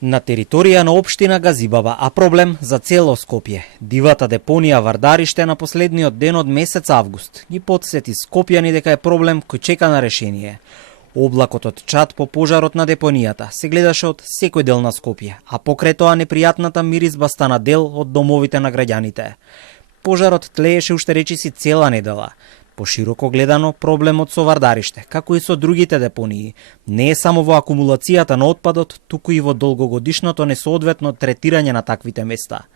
На територија на општина Газибаба, а проблем за цело Скопје. Дивата депонија Вардариште на последниот ден од месец август ги потсети скопјани дека е проблем кој чека на решение. Облакот од чад по пожарот на депонијата се гледаше од секој дел на Скопје, а покрај тоа непријатната миризба стана дел од домовите на граѓаните. Пожарот тлееше уште речиси цела недела. Пошироко гледано, проблемот со Вардариште, како и со другите депонии, не е само во акумулацијата на отпадот, туку и во долгогодишното несоодветно третирање на таквите места.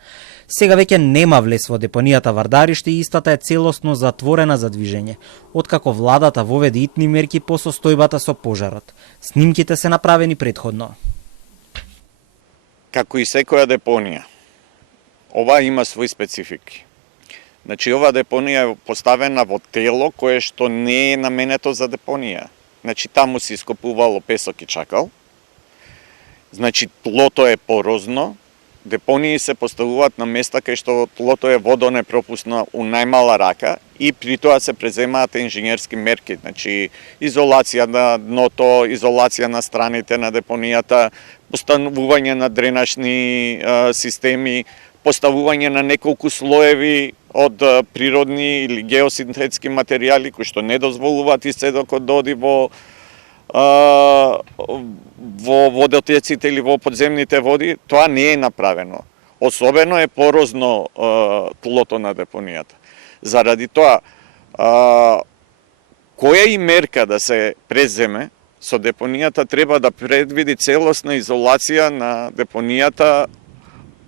Сега веќе нема влез во депонијата Вардариште и истата е целосно затворена за движење, откако владата воведе итни мерки по состојбата со пожарот. Снимките се направени претходно. Како и секоја депонија, ова има своји специфики. Значи, ова депонија е поставена во тело кое што не е наменето за депонија. Значи, таму се ископувало песок и чакал. Значи, тлото е порозно. Депонии се поставуваат на места кај што тлото е водонепропусно у најмала рака и при тоа се преземаат инженерски мерки. Значи, изолација на дното, изолација на страните на депонијата, поставување на дренашни системи, поставување на неколку слоеви од природни или геосинтетски материјали кои што не дозволуваат исцедокот да оди во водотеците или во подземните води, тоа не е направено. Особено е порозно тлото на депонијата. Заради тоа, која и мерка да се преземе со депонијата треба да предвиди целосна изолација на депонијата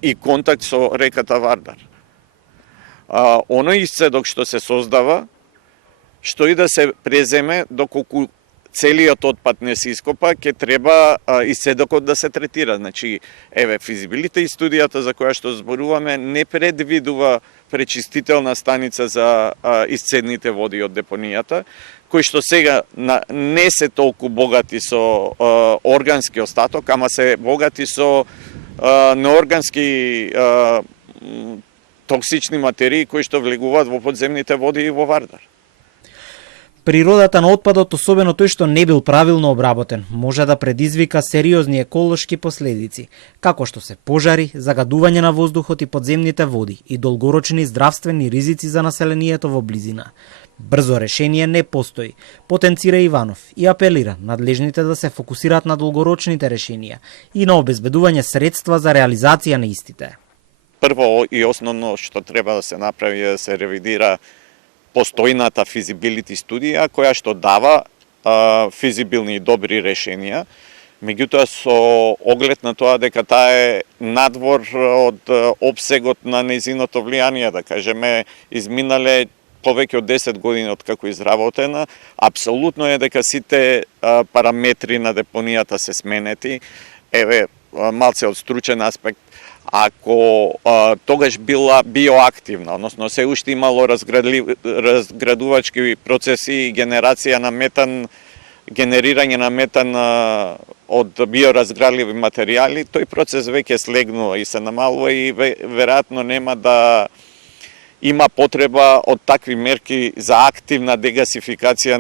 и контакт со реката Вардар. Оној исцедок што се создава, што и да се преземе, доколку целиот отпад не се ископа, ќе треба исцедокот да се третира. Значи, физибилите и студијата за која што зборуваме не предвидува пречистителна станица за исцедните води од депонијата, кои што сега не се толку богати со органски остаток, ама се богати со неоргански токсични материи кои што влегуваат во подземните води и во Вардар. Природата на отпадот, особено тој што не бил правилно обработен, може да предизвика сериозни еколошки последици, како што се пожари, загадување на воздухот и подземните води и долгорочни здравствени ризици за населението во близина. Брзо решение не постои, потенцира Иванов и апелира надлежните да се фокусираат на долгорочните решенија и на обезбедување средства за реализација на истите. Прво и основно што треба да се направи е да се ревидира постојната физибилити студија, која што дава физибилни и добри решенија, меѓутоа со оглед на тоа дека таа е надвор од опсегот на нејзиното влијание, да кажеме, изминале повеќе од 10 години од како изработена, апсолутно е дека сите параметри на депонијата се сменети. Малце од стручен аспект, ако тогаш била биоактивна, односно се уште имало разградувачки процеси и генерација на метан, генерирање на метан од биоразградливи материјали, тој процес веќе слегнува и се намалува и веројатно нема да има потреба од такви мерки за активна дегасификација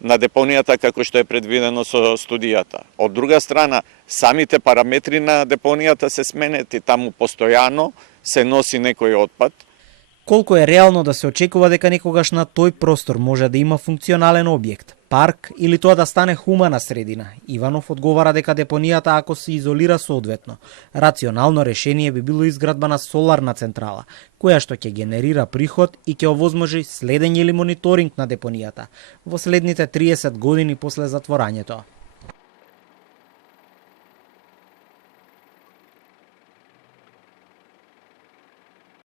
на депонијата како што е предвидено со студијата. Од друга страна, самите параметри на депонијата се сменети, таму постојано се носи некој отпад. Колку е реално да се очекува дека некогаш на тој простор може да има функционален објект, парк или тоа да стане хумана средина? Иванов одговара дека депонијата, ако се изолира соодветно, рационално решение би било изградба на соларна централа, која што ќе генерира приход и ќе овозможи следење или мониторинг на депонијата во следните 30 години после затворањето.